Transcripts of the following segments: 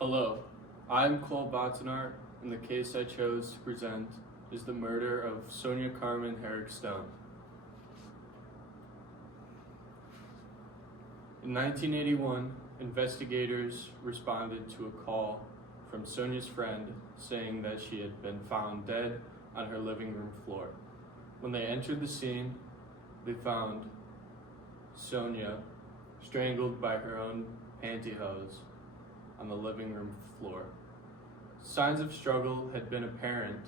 Hello, I'm Cole Bottenart, and the case I chose to present is the murder of Sonia Carmen Herrick Stone. In 1981, investigators responded to a call from Sonia's friend saying that she had been found dead on her living room floor. When they entered the scene, they found Sonia strangled by her own pantyhose on the living room floor. Signs of struggle had been apparent,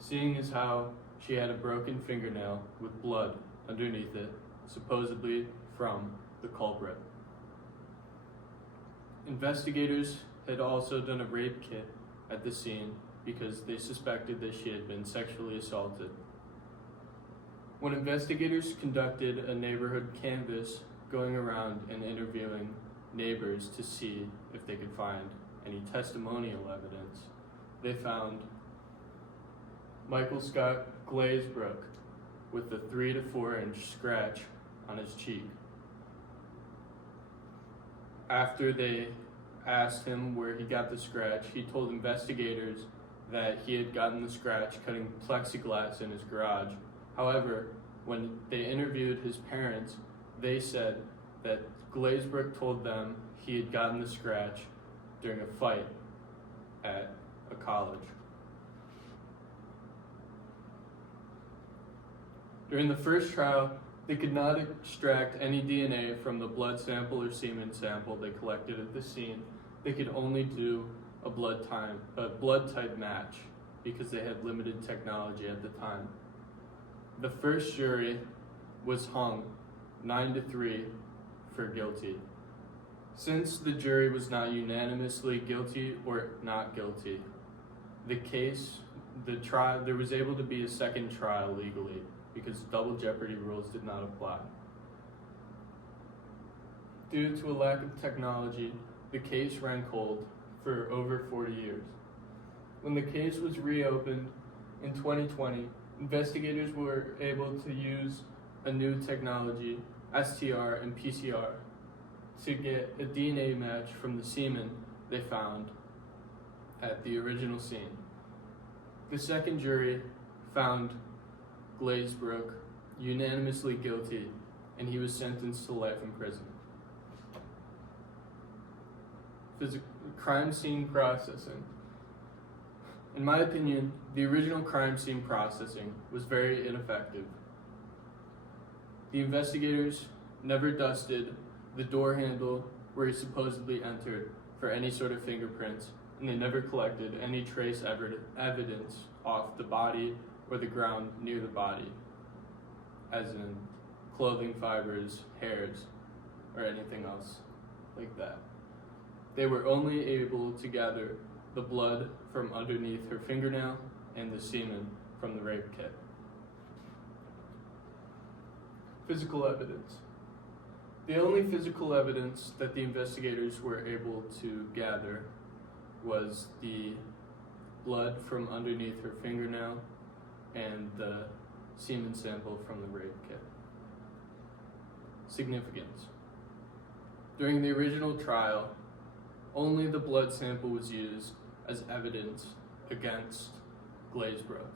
seeing as how she had a broken fingernail with blood underneath it, supposedly from the culprit. Investigators had also done a rape kit at the scene because they suspected that she had been sexually assaulted. When investigators conducted a neighborhood canvass going around and interviewing neighbors to see if they could find any testimonial evidence, they found Michael Scott Glazebrook with a 3 to 4 inch scratch on his cheek. After they asked him where he got the scratch, he told investigators that he had gotten the scratch cutting plexiglass in his garage. However, when they interviewed his parents, they said that Glazebrook told them he had gotten the scratch during a fight at a college. During the first trial, they could not extract any DNA from the blood sample or semen sample they collected at the scene. They could only do a blood type match because they had limited technology at the time. The first jury was hung 9-3 for guilty. Since the jury was not unanimously guilty or not guilty, there was able to be a second trial legally because double jeopardy rules did not apply. Due to a lack of technology, the case ran cold for over 40 years. When the case was reopened in 2020, investigators were able to use a new technology, STR and PCR, to get a DNA match from the semen they found at the original scene. The second jury found Glazebrook unanimously guilty, and he was sentenced to life in prison. Crime scene processing. In my opinion, the original crime scene processing was very ineffective. The investigators never dusted the door handle where he supposedly entered for any sort of fingerprints, and they never collected any trace evidence off the body or the ground near the body, as in clothing fibers, hairs, or anything else like that. They were only able to gather the blood from underneath her fingernail and the semen from the rape kit. Physical evidence. The only physical evidence that the investigators were able to gather was the blood from underneath her fingernail and the semen sample from the rape kit. Significance. During the original trial, only the blood sample was used as evidence against Glazebrook.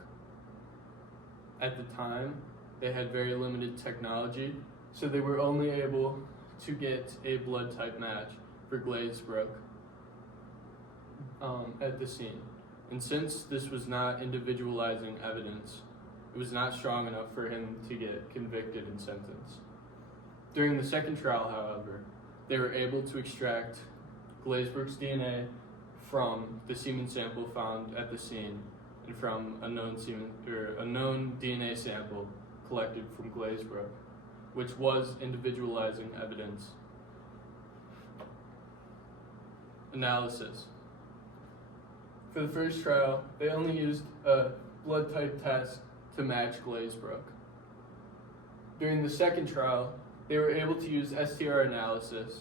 At the time, they had very limited technology, so they were only able to get a blood type match for Glazebrook at the scene. And since this was not individualizing evidence, it was not strong enough for him to get convicted and sentenced. During the second trial, however, they were able to extract Glazebrook's DNA from the semen sample found at the scene and from a known DNA sample collected from Glazebrook, which was individualizing evidence. Analysis. For the first trial, they only used a blood type test to match Glazebrook. During the second trial, they were able to use STR analysis,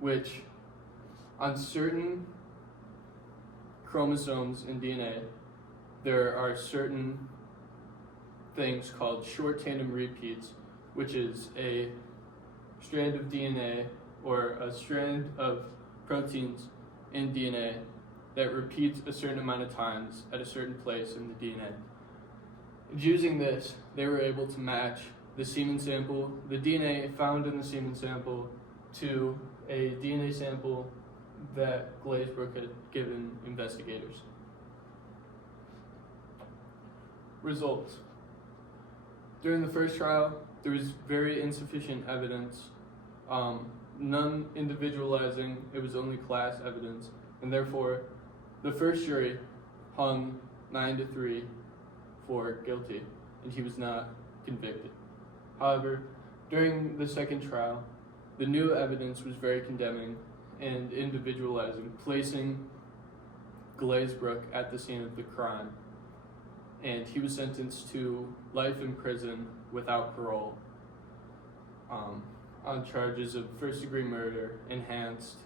which on certain chromosomes in DNA, there are certain things called short tandem repeats, which is a strand of DNA or a strand of proteins in DNA that repeats a certain amount of times at a certain place in the DNA. And using this, they were able to match the semen sample, the DNA found in the semen sample, to a DNA sample that Glazebrook had given investigators. Results. During the first trial, there was very insufficient evidence, none individualizing, it was only class evidence, and therefore the first jury hung 9-3 for guilty, and he was not convicted. However, during the second trial, the new evidence was very condemning and individualizing, placing Glazebrook at the scene of the crime, and he was sentenced to life in prison without parole on charges of first-degree murder, enhanced,